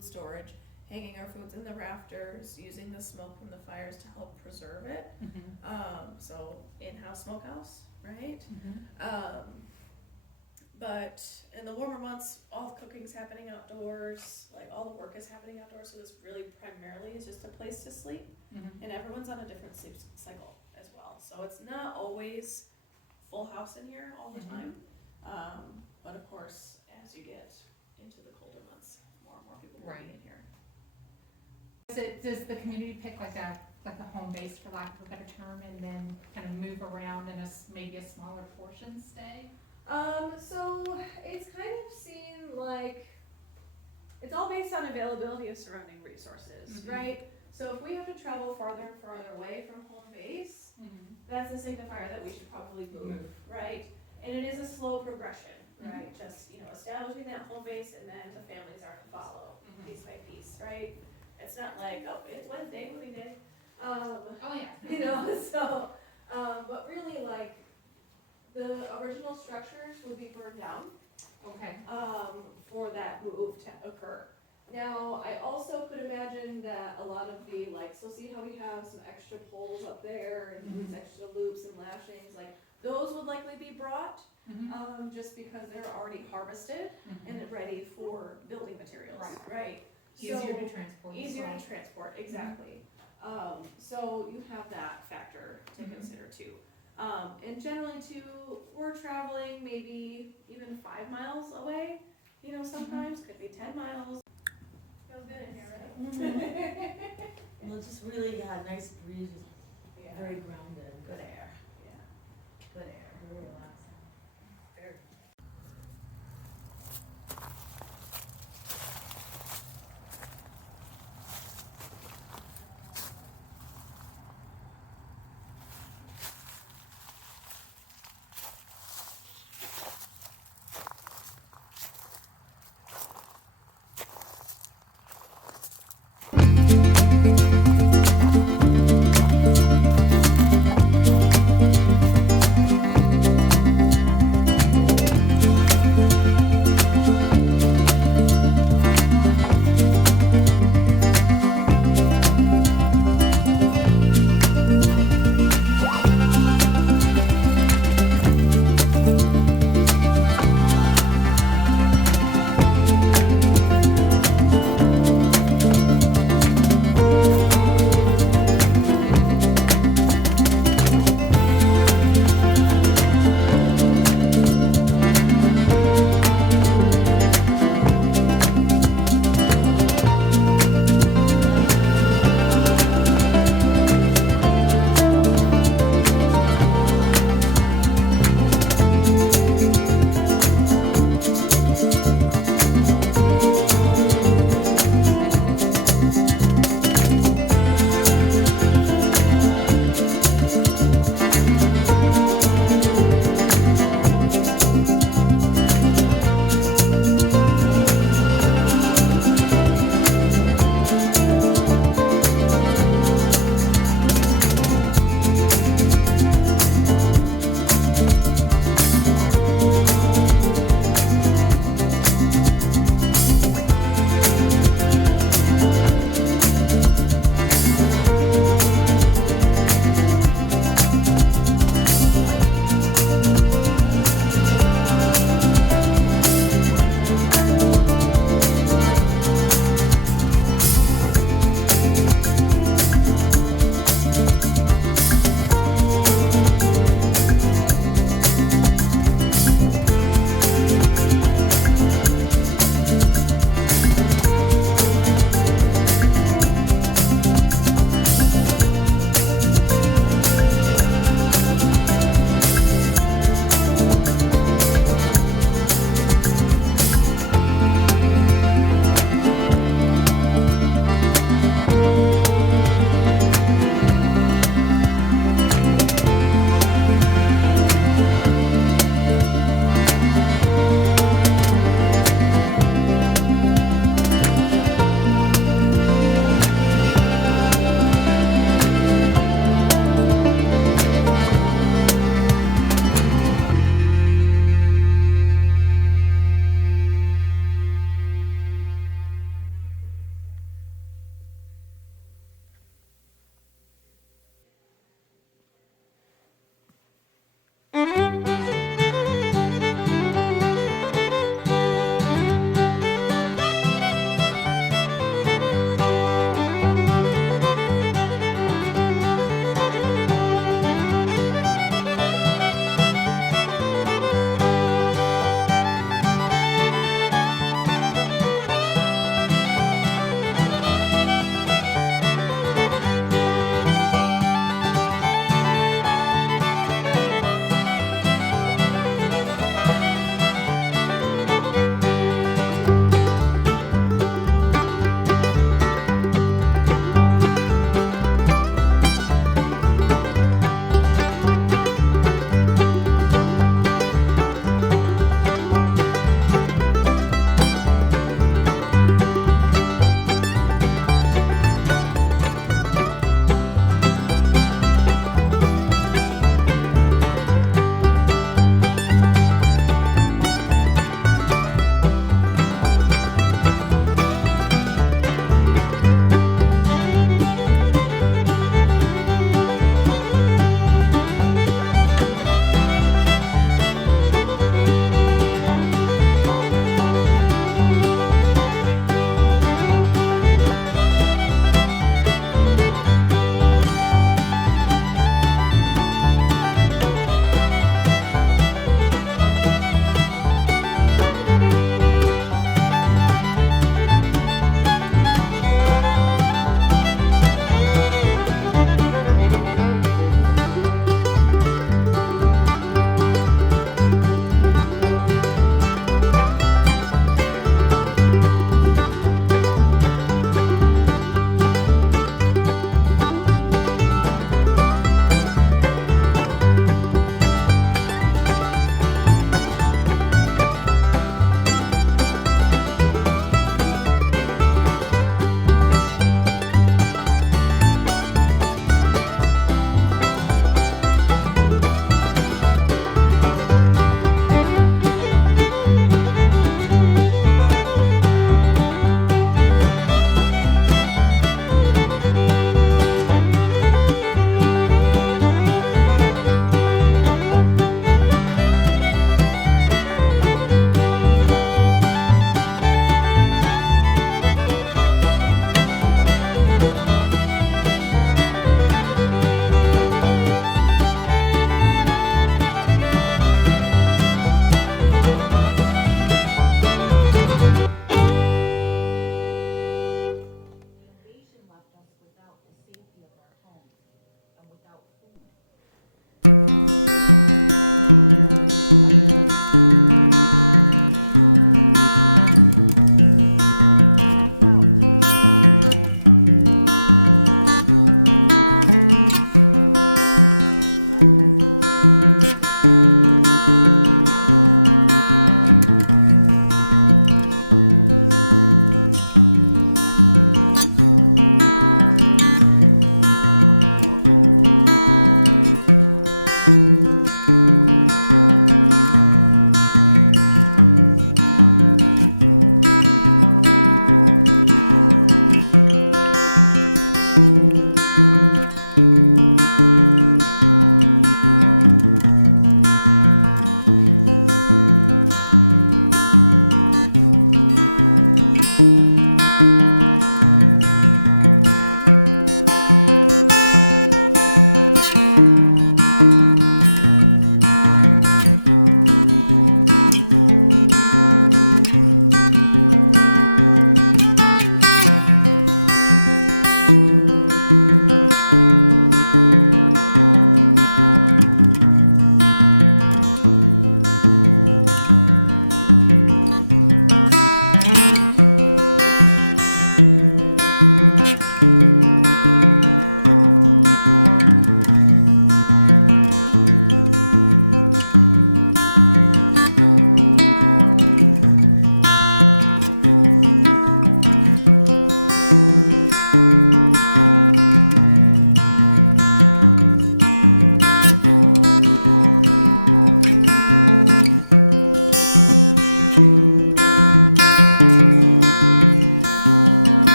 food storage, hanging our foods in the rafters, using the smoke from the fires to help preserve it. So in-house smokehouse, right? But in the warmer months, all the cooking's happening outdoors, like all the work is happening outdoors, so this really primarily is just a place to sleep. And everyone's on a different sleep cycle as well. So it's not always full house in here all the time. But of course, as you get into the colder months, more and more people will be in here. Does the community pick like a home base, for lack of a better term, and then kind of move around in maybe a smaller portion stay? So it's kind of seen like, it's all based on availability of surrounding resources, right? So if we have to travel farther and farther away from home base, that's a signifier that we should probably move, right? And it is a slow progression, right? Just, establishing that home base and then the families are to follow piece by piece, right? It's not like, oh, it's Wednesday, moving day. But really like, the original structures would be burned down. Okay. For that move to occur. Now, I also could imagine that a lot of the, so see how we have some extra poles up there and these extra loops and lashings, those would likely be brought, just because they're already harvested and ready for building materials, right? Easier to transport. Easier to transport, exactly. So you have that factor to consider too. And generally too, we're traveling maybe even 5 miles away, sometimes, could be 10 miles. Feels good in here, right? Well, it's just really, nice breeze, very grounded. Good